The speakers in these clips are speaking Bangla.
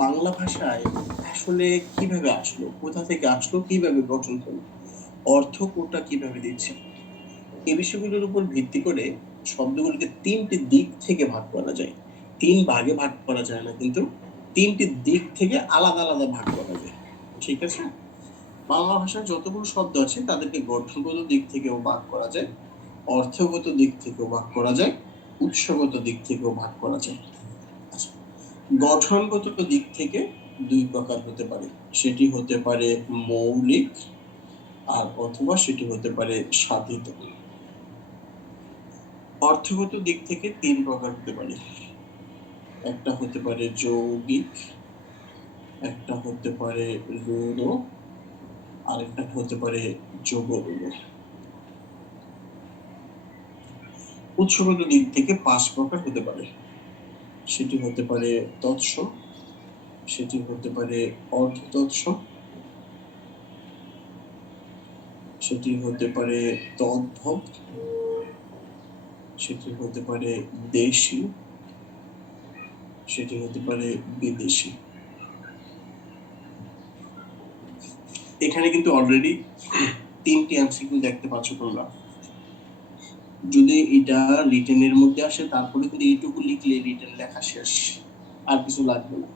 বাংলা ভাষায় আসলে কিভাবে আসলো, কোথা থেকে আসলো, কিভাবে গঠন হলো, অর্থ কোনটা কিভাবে দিচ্ছে, এই বিষয়গুলোর উপর ভিত্তি করে শব্দগুলোকে তিনটি দিক থেকে ভাগ করা যায়। তিন ভাগে ভাগ করা যায় না, কিন্তু তিনটি দিক থেকে আলাদা আলাদা ভাগ করা যায়। ঠিক আছে? বাংলা ভাষায় যতগুলো শব্দ আছে তাদেরকে গঠনগত দিক থেকেও ভাগ করা যায়, অর্থগত দিক থেকেও ভাগ করা যায়, উৎসগত দিক থেকেও ভাগ করা যায়। আচ্ছা, গঠনগত দিক থেকে দুই প্রকার হতে পারে। সেটি হতে পারে মৌলিক, আর অথবা সেটি হতে পারে সাধিত। অর্থগত দিক থেকে তিন প্রকার হতে পারে। একটা হতে পারে যৌগিক, একটা হতে পারে রূঢ়, আরেকটা হতে পারে যোগরূঢ়। উৎসগত দিক থেকে পাঁচ প্রকার হতে পারে। সেটি হতে পারে তৎস, সেটি হতে পারে অর্ধতৎস, সেটি হতে পারে তদ্ভব, সেটি হতে পারে দেশি, সেটি হতে পারে বিদেশি। এখানে কিন্তু অলরেডি তিনটি এমসিকিউ দেখতে পাচ্ছ তোমরা। যদি এটা রিটেনের মধ্যে আসে তারপরে কিন্তু এইটুকু লিখলে রিটেন লেখা শেষ, আর কিছু লাগবে না।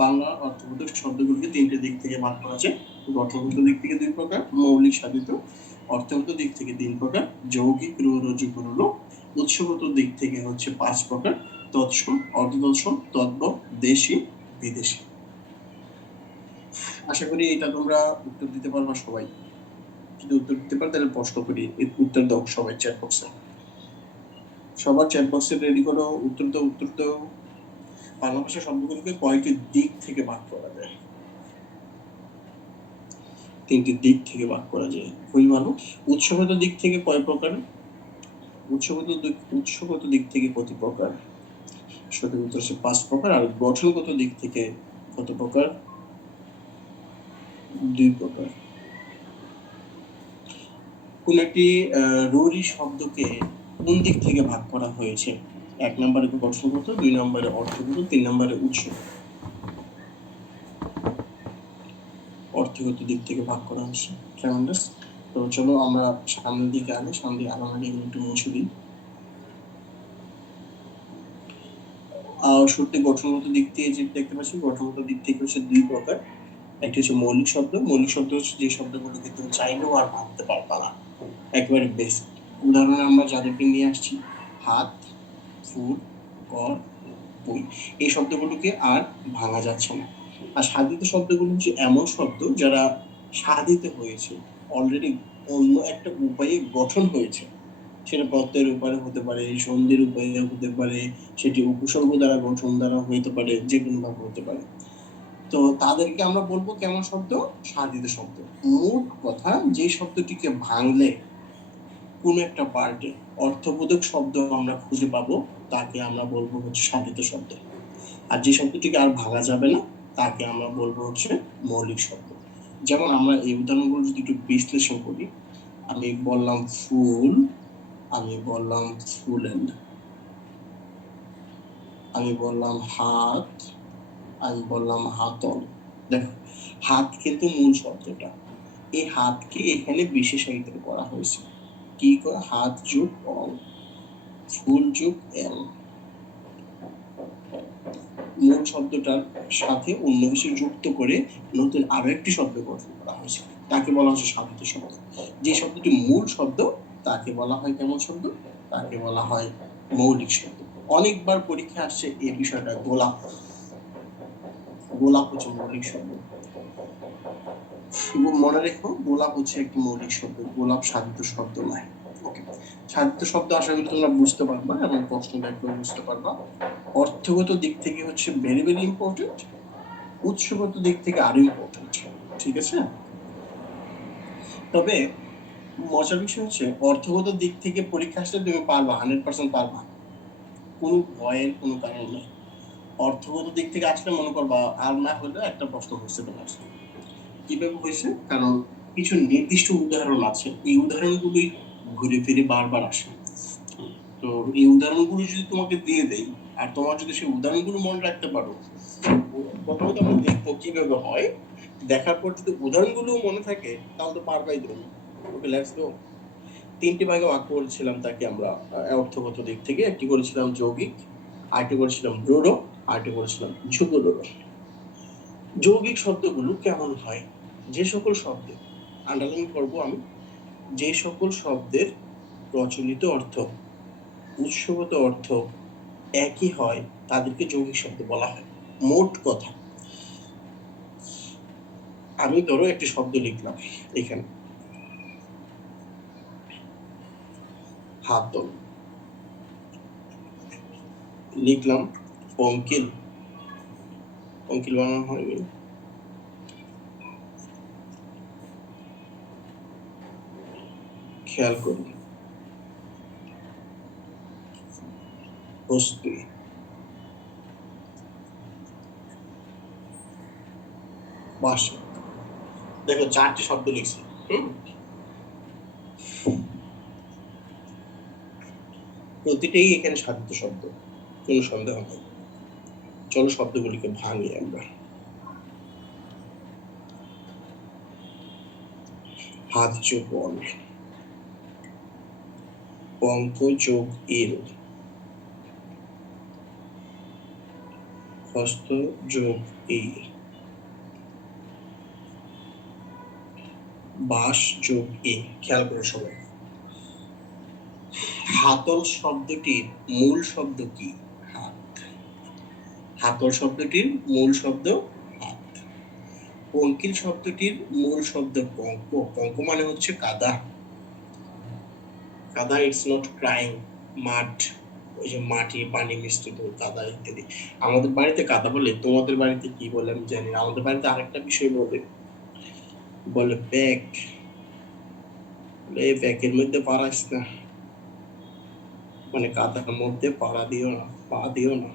বাংলা অর্থবোধক শব্দগুলোকে তিনটে দিক থেকে ভাগ করা যায়। গঠনগত দিক থেকে দুই প্রকার, মৌলিক সাধিত। অর্থগত দিক থেকে তিন প্রকার, যৌগিক, রূঢ়, যোগরূঢ়। উৎসগত দিক থেকে হচ্ছে পাঁচ প্রকার, তৎসম, অর্ধতৎসম, তদ্ভব, দেশি, বিদেশি। আশা করি এটা তোমরা উত্তর দিতে পারবা সবাই। যদি উত্তর দিতে পারো তাহলে প্রশ্ন করি, উত্তর দাও সবাই চ্যাট বক্সে। সবার চ্যাট বক্সে রেডি করো, উত্তর দাও, উত্তর দাও। বাংলা ভাষা শব্দগুলোকে কয়টি দিক থেকে ভাগ করা যায়? তিনটি দিক থেকে ভাগ করা যায়। খুবই ভালো। উৎসগত দিক থেকে কয় প্রকার? উৎসগত দিক থেকে কত প্রকার? সঠিক উত্তর হচ্ছে পাঁচ প্রকার। আর গঠনগত দিক থেকে কত প্রকার? দুই প্রকার। কোন একটি রুড়ি শব্দকে কোন দিক থেকে ভাগ করা হয়েছে? এক নম্বরে গঠনগত, দুই নম্বরে অর্থগত, তিন নম্বরে উৎসগত। অর্থগত দিক থেকে ভাগ করা হয়েছে। ট্রেমেন্ডাস। তো চলো আমরা সামনের দিকে আগে, সামনে দিকে আগানোর আগে একটু মুছে দিই। সত্যি গঠনগত দিক থেকে যে দেখতে পাচ্ছি, গঠনগত দিক থেকে হচ্ছে দুই প্রকার। একটি হচ্ছে মৌলিক শব্দ। মৌলিক শব্দ হচ্ছে যে শব্দগুলোকে তুমি চাইলেও আর ভাঙতে পারবা না, একেবারে বেসিক। উদাহরণে আমরা যাদেরকে নিয়ে আসছি, হাত, ফুল, কর, বই, এই শব্দগুলোকে আর ভাঙা যাচ্ছে না। আর সাধিত শব্দগুলো হচ্ছে এমন শব্দ যারা সাধিত হয়েছে, অলরেডি অন্য একটা উপায়ে গঠন হয়েছে। সেটা প্রত্যয়ের উপায়ে হতে পারে, সন্ধির উপায়ে হতে পারে, সেটি উপসর্গ দ্বারা, গঠন দ্বারা হতে পারে, যে কোনো ভাবে হতে পারে। তো তাদেরকে আমরা বলবো কেমন শব্দ? সাধিত শব্দ। মোট কথা, যে শব্দটিকে ভাঙলে কোন একটা পার্টে অর্থবোধক শব্দ আমরা খুঁজে পাবো, তাকে আমরা বলবো হচ্ছে সাধিত শব্দ। আর যে শব্দটিকে আর ভাঙা যাবে না, তাকে আমরা বলবো হচ্ছে মৌলিক শব্দ। যেমন আমরা এই উদাহরণগুলো যদি একটু বিশ্লেষণ করি, আমি বললাম ফুল, আমি বললাম ফুলেন, আমি বললাম হাত, আমি বললাম হাতল। দেখো, হাত কিন্তু মূল শব্দটা, এই হাতকে এখানে বিশেষায়িত করা হয়েছে। কি করে? হাত যোগ অল, ফুল যোগ এল। মূল শব্দটার সাথে অন্য কিছু যুক্ত করে নতুন আরো একটি শব্দ গঠন করা হয়েছে, তাকে বলা হচ্ছে সাধিত শব্দ। যে শব্দটি মূল শব্দ তাকে বলা হয় কেমন শব্দ? তাকে বলা হয় মৌলিক শব্দ। অনেকবার পরীক্ষা আসছে এই বিষয়টা। গোলাপ, গোলাপ হচ্ছে মৌলিক শব্দ। এবং মনে রেখো, গোলাপ হচ্ছে একটি মৌলিক শব্দ, গোলাপ সাধিত শব্দ নয়। ওকে, সাধিত শব্দ আশা করি তোমরা বুঝতে পারবা এবং প্রশ্নটা একটু বুঝতে পারবা। অর্থগত দিক থেকে হচ্ছে ভেরি ভেরি ইম্পর্টেন্ট, উৎসগত দিক থেকে আরো ইম্পর্টেন্ট। ঠিক আছে? তবে মজার বিষয় হচ্ছে, অর্থগত দিক থেকে পরীক্ষা আসলে তুমি পারবা, 100% পারবা, কোনো ভয়ের কোনো কারণ নেই। অর্থগত দিক থেকে আসলে মনে করবা আর না হলে একটা প্রশ্ন হচ্ছে তোমার। কিভাবে হয়েছে? কারণ কিছু নির্দিষ্ট উদাহরণ আছে, এই উদাহরণগুলোই ঘুরে ফিরে বারবার আসে। তো এই উদাহরণগুলো যদি তোমাকে দিয়ে দেই, আর তোমার যদি সেই উদাহরণগুলো মনে রাখতে পারো, প্রথমত আমরা দেখবো কিভাবে হয়, দেখার পর যদি উদাহরণগুলো মনে থাকে তাহলে তো পারবাই তুমি। ওকে, লেটস গো। 3টি ভাগে ভাগ করেছিলাম তাকে আমরা অর্থগত দিক থেকে। একটি করেছিলাম যৌগিক, আরেকটি করেছিলাম দৃঢ়, আরেকটি করেছিলাম যুগদৃঢ়। যৌগিক শব্দগুলো কেমন হয়? যে সকল শব্দে, আন্ডারলাইন করবো আমি, যে সকল শব্দের প্রচলিত অর্থ, উৎসগত অর্থ একই হয় তাদেরকে যৌগিক শব্দ বলা হয়। মোট কথা, আমি ধরো একটি শব্দ লিখলাম এখানে, হাতল, লিখলাম পঙ্কিল। পঙ্কিল বানানো হয়নি, খেয়াল করুন। হস্তি, বাসা। দেখো 4টি শব্দ লিখছি। প্রতিটাই এখানে সাধিত শব্দ, কোনো সন্দেহ নেই। চলো শব্দগুলিকে ভাঙি আমরা। হাত যোগ অল, পঙ্ক যোগ ইল, হস্ত যোগ ই, বাস যোগ ই। খেয়াল করো সবাই, হাতল শব্দটির মূল শব্দ কি? হাত। হাতল শব্দটির মূল শব্দ হাত। পঙ্কিল শব্দটির মূল শব্দ পঙ্ক। পঙ্ক মানে হচ্ছে কাদা। কাদা, ইটস নট ক্রাইং, মাঠ, ওই যে মাটি, পানি মিশ্রিত কাদা ইত্যাদি। আমাদের বাড়িতে কাদা বলে, তোমাদের বাড়িতে কি বলে আমি জানি না। আমাদের বাড়িতে আরেকটা বিষয় বলে, বলে ব্যাগ। এই ব্যাগের মধ্যে পারাস না, মানে কাদার মধ্যে পাড়া দিও না, পা দিও না।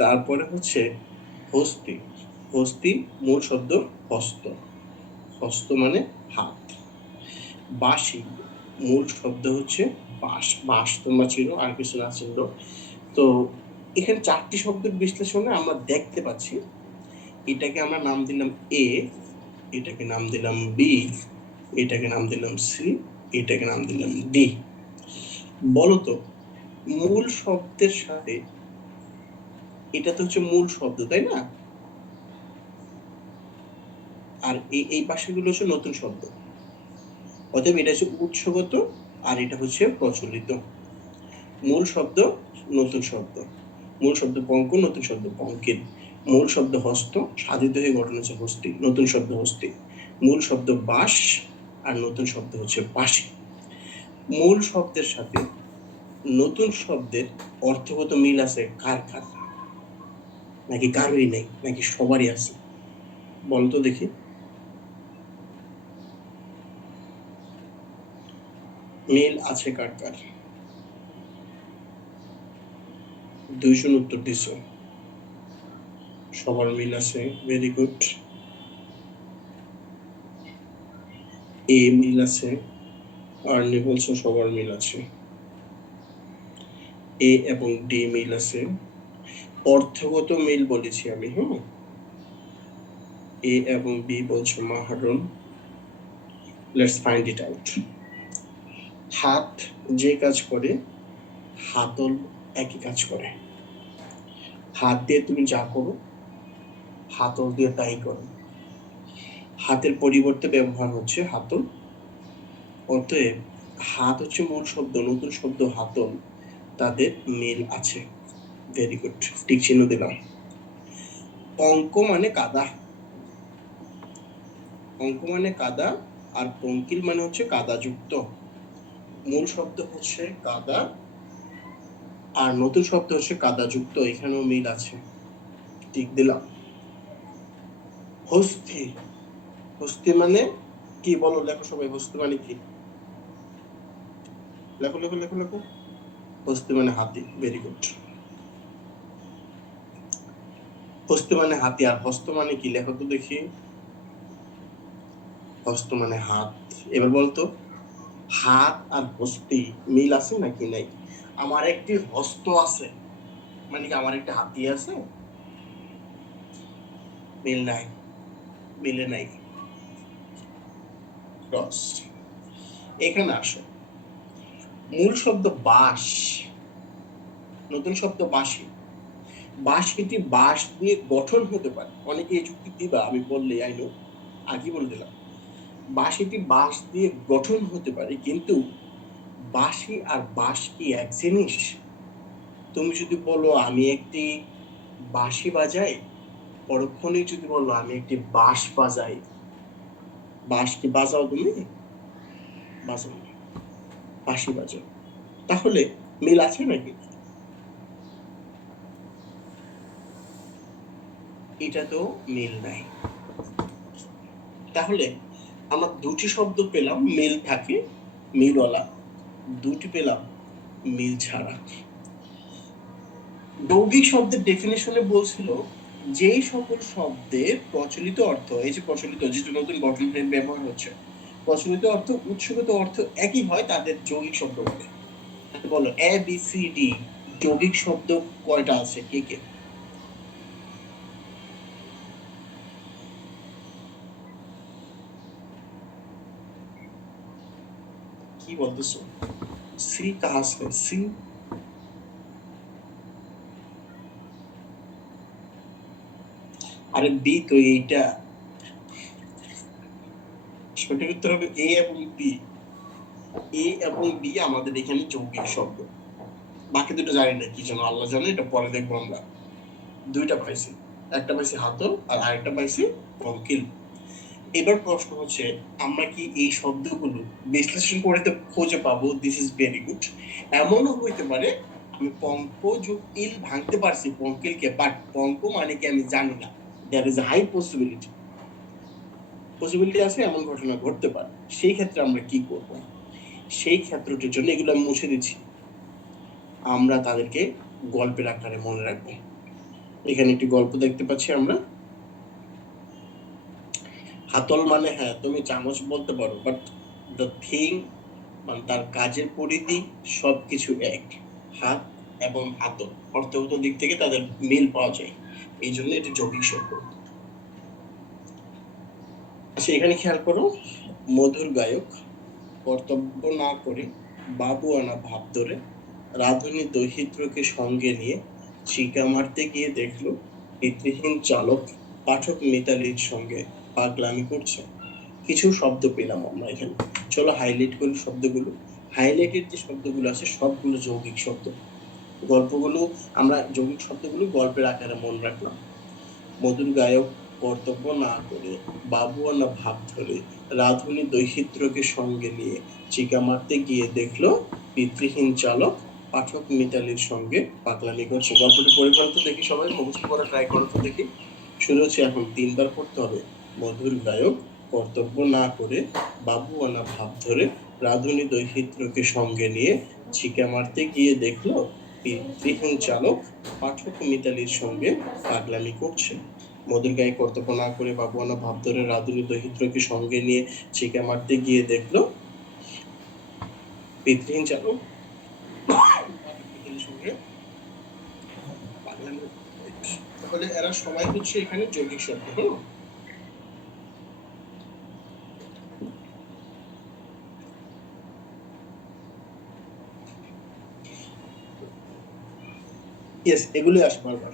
তারপরে হচ্ছে হস্তি। হস্তি মূল শব্দ হস্ত, হস্ত মানে হাত। বাঁশি মূল শব্দ হচ্ছে বাঁশ। বাঁশ তোমরা চিনো, আর কিছু না চিনলো। তো এখানে 4টি শব্দের বিশ্লেষণে আমরা দেখতে পাচ্ছি, এটাকে আমরা নাম দিলাম এ, এটাকে নাম দিলাম বি, এটাকে নাম দিলাম সি, এটাকে নাম দিলাম ডি। বলতো মূল শব্দের সাথে, এটা তো হচ্ছে মূল শব্দ তাই না, আর এই পাশেগুলো হচ্ছে নতুন শব্দ। অতএব এটা হচ্ছে উৎসগত আর এটা হচ্ছে প্রচলিত। মূল শব্দ, নতুন শব্দ। মূল শব্দ পঙ্ক, নতুন শব্দ পঙ্কিল। মূল শব্দ হস্ত, সাধিত হয়ে গঠন হচ্ছে হস্তি, নতুন শব্দ হস্তি। মূল শব্দ বাঁশ, আর নতুন শব্দ হচ্ছে বাঁশি। মূল শব্দের সাথে নতুন শব্দের অর্থগত মিল আছে কার কার? নাকি কারোই নেই, নাকি সবারই আছে? বলতো দেখি। মিল আছে কার কার? 2 জন উত্তর দিছো, সবার মিল আছে, ভেরি গুড। এ মিল আছে, আর্নি বলছো সবার মিল আছে। এ এবং ডি মিল আছে। অর্থগত মিল বলেছি আমি, এ এবং বি বলছো Maharun. Let's find it out. হাত যে কাজ করে, হাতল একই কাজ করে। হাত দিয়ে তুমি যা করো, হাতল দিয়ে তাই করো। হাতের পরিবর্তে ব্যবহার হচ্ছে হাতল। অতএব হাত হচ্ছে মূল শব্দ, নতুন শব্দ হাতল, তাদের মিল আছে। ভেরি গুড, টিক চিহ্ন দিলাম। পঙ্ক মানে কাদা, পঙ্ক মানে কাদা, আর পঙ্কিল মানে হচ্ছে কাদাযুক্ত। মূল শব্দ হচ্ছে কাদা, আর নতুন শব্দ হচ্ছে কাদাযুক্ত, এখানেও মিল আছে, টিক দিলাম। হস্তি, হস্তি মানে কি বলো, লেখো সবাই, হস্তি মানে কি? লেখো লেখো লেখো লেখো। হস্তি মানে হাতি, ভেরি গুড। হস্তি মানে হাতি, আর হস্ত মানে কি? লেখো তো দেখি। হস্ত মানে হাত। এবার বলতো হাত আর হস্তি মিল আছে নাকি নাই? আমার একটি হস্ত আছে, মানে কি আমার একটা হাতি আছে? মিল নাই, মিলে নাই। ক্রস। এখানে আসো, মূল শব্দ বাঁশ, নতুন শব্দ বাঁশি। বাঁশিটি বাঁশ দিয়ে গঠন হতে পারে। অনেকে এই যুক্তি দিবা, আমি বললে আইনো আগে বলে দিলাম, বাঁশিটি বাঁশ দিয়ে গঠন হতে পারে, কিন্তু বাঁশি আর বাঁশ কি এক জিনিস? তুমি যদি বলো আমি একটি বাঁশি বাজাই, পরক্ষণে যদি বলো আমি একটি বাঁশ বাজাই, বাঁশ কি বাজাও তুমি? বাজাও না, বাঁশি বাজাও। তাহলে মিল আছে নাকি? এটা তো মিল নাই। তাহলে আমরা দুটি শব্দ পেলাম মিল থাকে, মিলওয়ালা, দুটি পেলাম মিল ছাড়া। যৌগিক শব্দের ডেফিনেশনে বলছিল যে সকল শব্দের প্রচলিত অর্থ, এই যে প্রচলিত, যেটা নতুন গঠন ব্যবহার হচ্ছে, প্রচলিত অর্থ উৎসগত অর্থ একই হয়, তাদের যৌগিক শব্দ বলে। বলো এ বি সি ডি যৌগিক শব্দ কয়টা আছে, কে কে? কি বলতেছো? सी कहाँ से? सी আরে বি তো এইটা, সঠিক উত্তর হবে এ এবং বি। এ এবং বি আমাদের এখানে যৌগিক শব্দ। বাকি দুটো জানি না কি যেন, আল্লাহ জানে, এটা পরে দেখবো আমরা। দুইটা পাইছি, একটা পাইছি হাতল আর আরেকটা পাইছি পঙ্কিল। এবার প্রশ্ন হচ্ছে, আমরা কি এই শব্দগুলো বিশ্লেষণ করে তো খুঁজে পাবো? This is very good. এমনও হইতে পারে আমি পঙ্ক যোগ ইল ভাঙতে পারছি পঙ্কিলকে, বাট পঙ্ক মানে কি আমি জানি না। There is high possibility, possibility আছে, এমন ঘটনা ঘটতে পারে। সেই ক্ষেত্রে আমরা কি করব? সেই ক্ষেত্রটির জন্য এগুলো আমি মুছে দিচ্ছি, আমরা তাদেরকে গল্পের আকারে মনে রাখবো। এখানে একটি গল্প দেখতে পাচ্ছি আমরা। হাতল মানে হ্যাঁ তুমি চামচ বলতে পারো, বাট দ্য থিং, মানে তার কাজের পরিধি সবকিছু এক। হাত এবং হাতল অর্থগত দিক থেকে তাদের মিল পাওয়া যায়, এই জন্য এটি যৌগিক শব্দ। আচ্ছা এখানে খেয়াল করো, মধুর গায়ক কর্তব্য না করে বাবুয়ানা ভাব ধরে রাধুনী দহিত্রকে সঙ্গে নিয়ে চিকা মারতে গিয়ে দেখলো পিতৃহীন চালক পাঠক মিতালির সঙ্গে পাগলামি করছে। কিছু শব্দ পেলাম আমরা এখানে, চলো হাইলাইট করি শব্দগুলো। হাইলাইটেড যে শব্দগুলো আছে সবগুলো যৌগিক শব্দ। গল্পগুলো আমরা যৌগিক শব্দগুলো গল্পের আকারে মনে রাখলাম। মধুর গায়ক কর্তব্য না করে বাবুয়ানা ভাব ধরে রাধুনী দৈহিত্রকে সঙ্গে নিয়ে চিকা মারতে গিয়ে দেখলো পিতৃহীন চালক পাঠক মিতালির সঙ্গে পাগলামি করছে। গল্পটি পরিকল্পিত দেখি, সবাই মুখস্থ করা ট্রাই করো তো দেখি। শুরু হচ্ছে এখন, তিনবার পড়তে হবে। মধুর গায়ক কর্তব্য না করে বাবুয়ানা ভাব ধরে রাধুনী দৈহিত্রকে সঙ্গে নিয়ে চিকা মারতে গিয়ে দেখলো পিতৃহীন চালক পাঠক মিতালির সঙ্গে পাগলামি করছে। মধুর গায়ে কর্তব্য না করে বাবুয়ানা ভাব ধরে রাধুনী দহিত্রকে সঙ্গে নিয়ে চিকা মারতে গিয়ে দেখলো পিতৃহীন চালক পাঠক মিতালির সঙ্গে পাগলামি। তাহলে এরা সবাই হচ্ছে এখানে যৌগিক শব্দ। ইয়েস, এগুলো আসে বারবার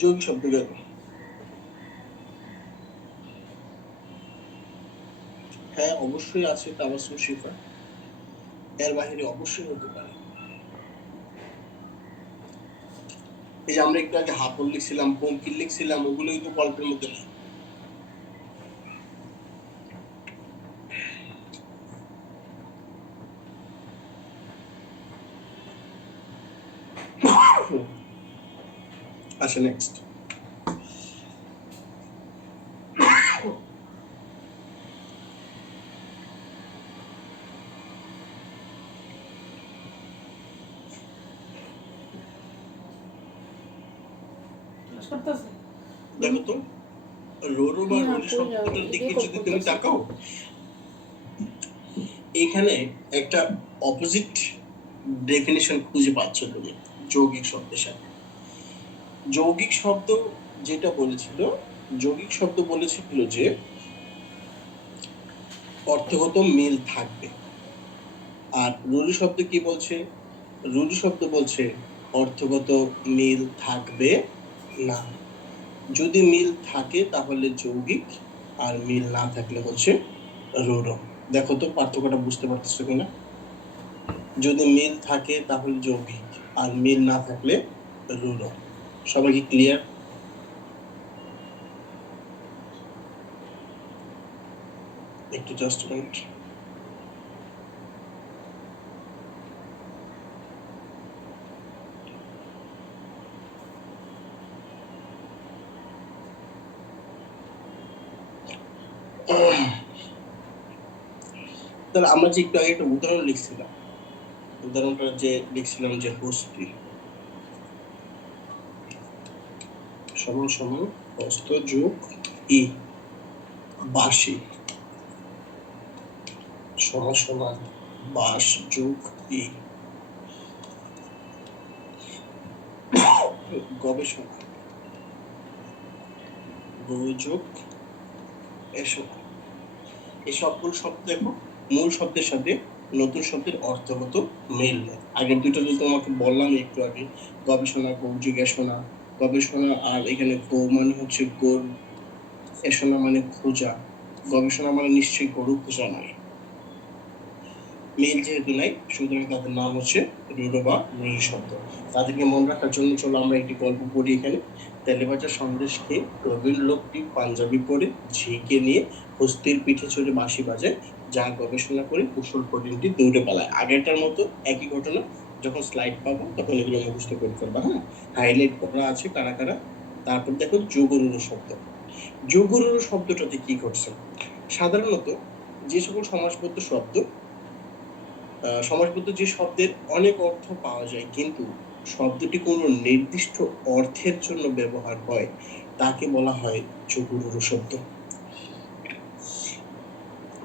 যৌগিক শব্দ গেল। হ্যাঁ অবশ্যই আছে তাবাসসুম শিফা, এর বাইরে অবশ্যই হতে পারে। এই যে আমরা একটু আগে হাতল লিখছিলাম, পঙ্কিল লিখছিলাম, ওগুলোই তো গল্পের মধ্যে নেই। আচ্ছা নেক্সট, দেখো তো রোরো বা রোলি শব্দটার দিকে যদি তুমি তাকাও, এখানে একটা অপোজিট ডেফিনিশন খুঁজে পাচ্ছ তুমি যৌগিক শব্দের সাথে। যৌগিক শব্দ যেটা বলেছিল, যৌগিক শব্দ বলেছিল যে অর্থগত মিল থাকবে। আর রুলু শব্দ কি বলছে? রুলু শব্দ বলছে অর্থগত মিল থাকবে না। যদি মিল থাকে তাহলে যৌগিক, আর মিল না থাকলে হচ্ছে রূঢ়। দেখো তো পার্থক্যটা বুঝতে পারতেছো কিনা? যদি মিল থাকে তাহলে যৌগিক, আর মিল না থাকলে রূঢ়। সবাই কি ক্লিয়ার? একটু জাস্ট মিনিট। তাহলে আমরা যে একটু আগে একটা উদাহরণ লিখছিলাম, উদাহরণটা যে লিখছিলাম যে হস্তি সমান সমান হস্ত যোগ ই, বাঁশি সমান সমান বাঁশ যোগ ই, গবেষণা যোগ এসব। এই সবগুলো শব্দ দেখো মূল শব্দের সাথে নতুন শব্দের অর্থগত মিল নেই। আগের দুটো যে তোমাকে বললাম একটু আগে, গবেষণা গৌজিজ্ঞাসনা, গবেষণা আর এখানে গো মানে হচ্ছে গোর, এসনা মানে খোঁজা, গবেষণা মানে নিশ্চয়ই গরু খোঁজা নয়। মিল যেহেতু নাই সুতরাং তাদের নাম হচ্ছে রূঢ় বা রূঢ় শব্দ। তাদেরকে মনে রাখার জন্য চলো আমরা একটি গল্প পড়ি এখানে। তেলেভাজা সন্দেশ খেয়ে প্রবীণ লোকটি পাঞ্জাবি পরে ঝিকে নিয়ে হস্তির পিঠে চড়ে বাঁশি বাজায়, যা গবেষণা করে কুশল প্রবীণটি দৌড়ে পালায়। আগেরটার মতো একই ঘটনা, যখন স্লাইড পাবো তখন এগুলো মুখস্থ করে ফেলবা। হ্যাঁ, হাইলাইট করা আছে কারা কারা। তারপর দেখো যোগরূঢ় শব্দ। যোগরূঢ় শব্দটাতে কি ঘটছে? সাধারণত যে সকল সমাসবদ্ধ শব্দ, সমাসবদ্ধ যে শব্দের অনেক অর্থ পাওয়া যায় কিন্তু শব্দটি কোনো নির্দিষ্ট অর্থের জন্য ব্যবহার হয়, তাকে বলা হয় যোগরূঢ় শব্দ।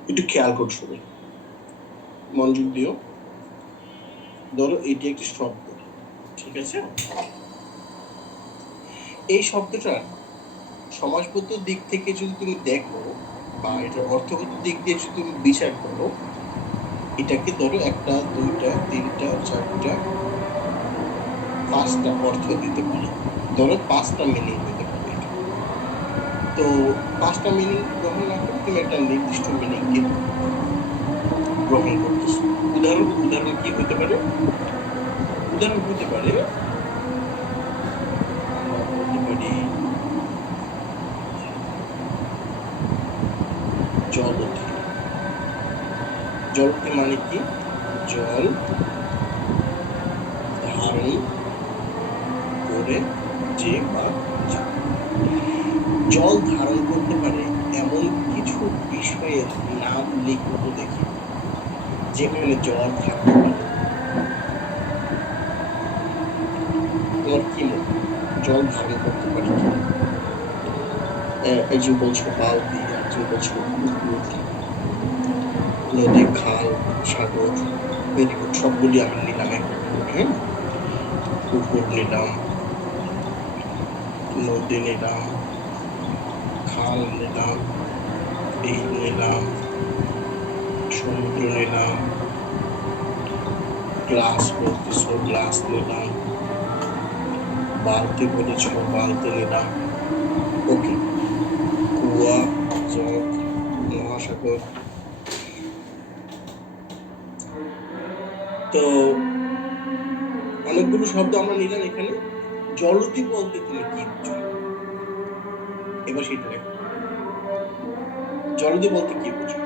একটু খেয়াল করছো, মনোযোগ দিও। ধরো এটি একটি শব্দ, ঠিক আছে? এই শব্দটা সমাসবদ্ধ দিক থেকে যদি তুমি দেখো বা এটার অর্থগত দিক দিয়ে যদি তুমি বিচার করো, এটাকে ধরো একটা দুইটা তিনটা চারটা পাঁচটা অর্থ দিতে পারে, ধরো পাঁচটা মিনিং দিতে পারে। তো পাঁচটা মিনিং গ্রহণ না করে তুমি একটা নির্দিষ্ট মিনিংকে গ্রহণ করতেছো। উদাহরণ কি হতে পারে? উদাহরণ হতে পারে আমরা বলতে পারি জলধি। জলধি মানে কি? জল ধারণ করে যে বা যা। জল ধারণ করতে পারে এমন কিছু বিষয়ের নাম লিখো তো দেখি যেখানে জল থাকতে পারে। তোমার কি মনে হয় জল ধারণ করতে পারে কি? একজন বলছো বালতি, একজন বলছো পুকুর, নদী, খাল, সাগর। ভেরি গুড, সবগুলি আমি নিলাম একটা করে। হ্যাঁ, পুকুর নিলাম, নদী নিলাম, খাল নিলাম, বিল নিলাম, সমুদ্র নিলাম, গ্লাস বলতেছো গ্লাস নিলাম, বালতি বলেছো বালতি নিলাম। ওকে, কুয়া, জগ, মহাসাগর। তো অনেকগুলো শব্দ আমরা নিলাম এখানে। জলধি বলতে তুমি কি বুঝো? এবার সেটা দেখো, জলধি বলতে কি বুঝো?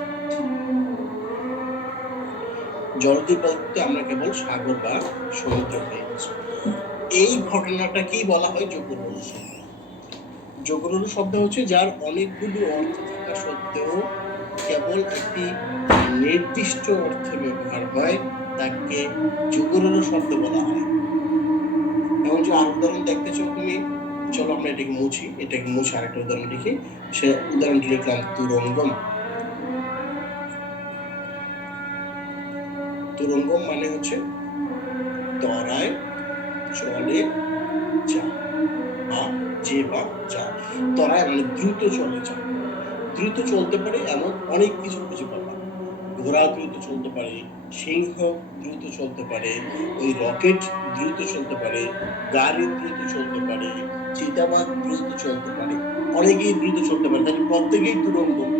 জলধি বলতে আমরা কেবল সাগর বা সমুদ্র পেয়েছি। এই ঘটনাটাকেই বলা হয় যোগরূঢ় শব্দ। যোগরূঢ় শব্দ হচ্ছে যার অনেকগুলো অর্থ থাকা সত্ত্বেও কেবল একটি নির্দিষ্ট অর্থে ব্যবহার হয়, তাকে যোগরূঢ় শব্দ বলা হয়। এমন যে আর উদাহরণ দেখতেছো তুমি, চলো আমরা এটাকে মুছি, এটাকে মুছে আরেকটা উদাহরণ লিখি। সে উদাহরণটি লিখলাম তুরঙ্গম। তুরঙ্গম মানে হচ্ছে তরায় চলে যা বা যে বা যা। তরায় মানে দ্রুত চলে যা। দ্রুত চলতে পারে এমন অনেক কিছু খুঁজে পাবা। ঘোড়া দ্রুত চলতে পারে, সিংহ দ্রুত চলতে পারে, ওই রকেট দ্রুত চলতে পারে, গাড়ি দ্রুত চলতে পারে, চিতাবাঘ দ্রুত চলতে পারে, অনেকেই দ্রুত চলতে পারে, তাহলে প্রত্যেকেই তুরঙ্গম।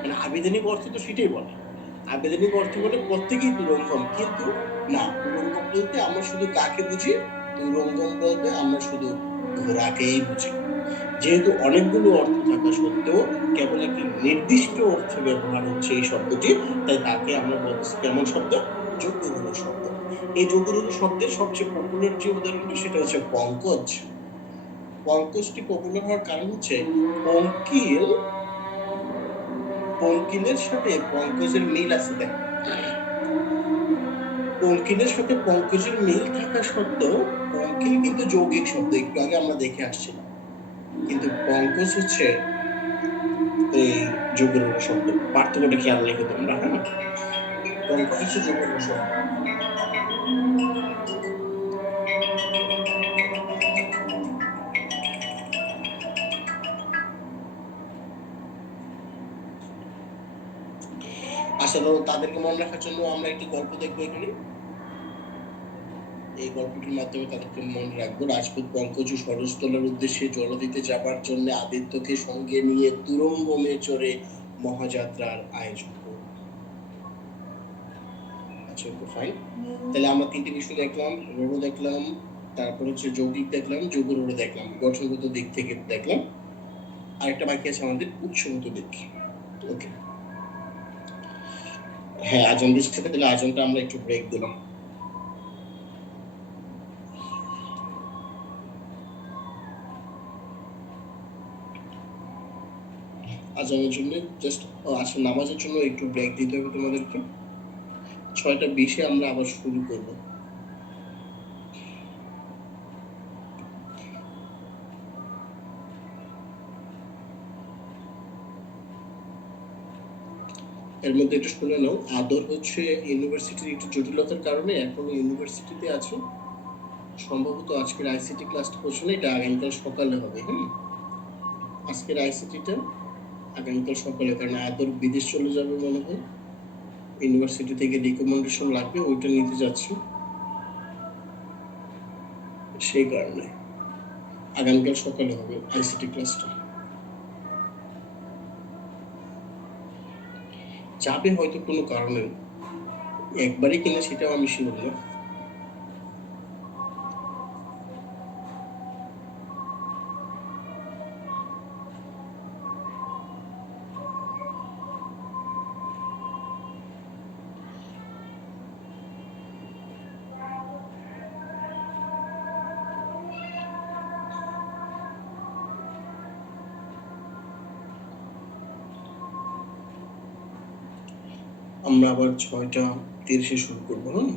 মানে আবিধানিক অর্থ তো সেটাই বলে। আবিধানিক অর্থ বলে প্রত্যেকেই তুরঙ্গম, কিন্তু না, তুরঙ্গম বলতে আমরা শুধু কাকে বুঝি? তুরঙ্গম বলতে আমরা শুধু ঘোড়াকেই বুঝি। যেহেতু অনেকগুলো অর্থ থাকা সত্ত্বেও কেবল একটি নির্দিষ্ট অর্থে ব্যবহার হচ্ছে এই শব্দটি, তাই তাকে আমরা বলতেছি কেমন শব্দ? যোগ্যগুরু শব্দ। এই যোগ্যগুরু শব্দের সবচেয়ে পপুলার যে উদাহরণটা সেটা হচ্ছে পঙ্কজ। পঙ্কজটি পপুলার হওয়ার কারণ হচ্ছে পঙ্কিল, পঙ্কিলের সাথে পঙ্কজের মিল আছে। দেখ, পঙ্কিলের সাথে পঙ্কজের মিল থাকা সত্ত্বেও পঙ্কিল কিন্তু যৌগিক শব্দ, একটু আগে আমরা দেখে আসছিলাম, কিন্তু পঙ্কজ হচ্ছে এই যোগের শব্দ। পার্থক্যটা খেয়াল রেখো তোমরা, হ্যাঁ? পঙ্কজ হচ্ছে যোগের শব্দ। আচ্ছা, তো তাদেরকে মনে রাখার জন্য আমরা একটি গল্প দেখবো এখানে। এই গল্পটির মাধ্যমে তাদেরকে মনে রাখবো। রাজপুত পঙ্কজ সরসতলার উদ্দেশ্যে জলদিতে যাবার জন্য আদিত্যকে সঙ্গে নিয়ে তুরঙ্গমে চড়ে মহাযাত্রার আয়োজন করল। আচ্ছা, ওকে, ফাইন। তাহলে আমরা তিনটি বিষয় দেখলাম, রোড়ো দেখলাম, তারপর হচ্ছে যৌগিক দেখলাম, যৌগ রোড়ো দেখলাম, গঠনগত দিক থেকে দেখলাম। আরেকটা বাকি আছে আমাদের উৎসগত দিক। ওকে, হ্যাঁ, আজান দিচ্ছে, তাহলে আজানটা আমরা একটু ব্রেক দিলাম। আজানের জন্য জাস্ট, আচ্ছা, নামাজের জন্য একটু ব্রেক দিতে হবে তোমাদেরকে। 6:20 আমরা আবার শুরু করব। এর মধ্যে একটু শুনে নাও, আদর হচ্ছে ইউনিভার্সিটির একটু জটিলতার কারণে এখন ইউনিভার্সিটিতে আছে। সম্ভবত আজকের আইসিটি ক্লাসটা হচ্ছে না, এটা আগামীকাল সকালে হবে। হ্যাঁ, আজকের আইসিটিটা আগামীকাল সকালে, কারণ আদর বিদেশ চলে যাবে মনে হয়, ইউনিভার্সিটি থেকে রিকমেন্ডেশন লাগবে, ওইটা নিতে যাচ্ছি, সেই কারণে আগামীকাল সকালে হবে আইসিটি ক্লাসটা। যাবে হয়তো কোনো কারণে, একবারই কিনা সেটাও আমি শিওর না। আমরা আবার 6:30 শুরু করবো। হ্যাঁ,